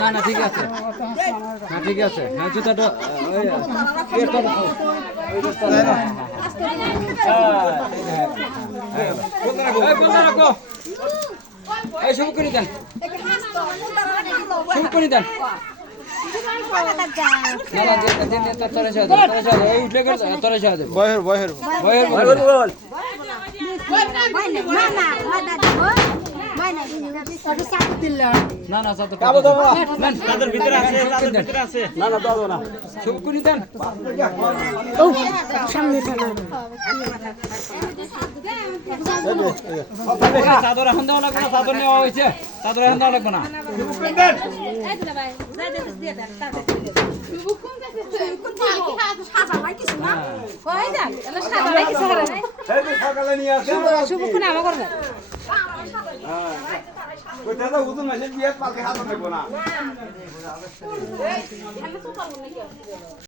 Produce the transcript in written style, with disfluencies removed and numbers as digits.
না না ঠিক আছে, না ঠিক আছে, হ্যাঁ জুতাটা শুরু করে দেন, শুরু করে দেন। না না তাদের ভিতরে আছে, তাদের ভিতরে আছে, না না দাও না শুরু করে দেন। চাদর এখন দেওয়া লাগবে না, চাদর নেওয়া হয়েছে, চাদর এখন দেওয়া লাগবে না।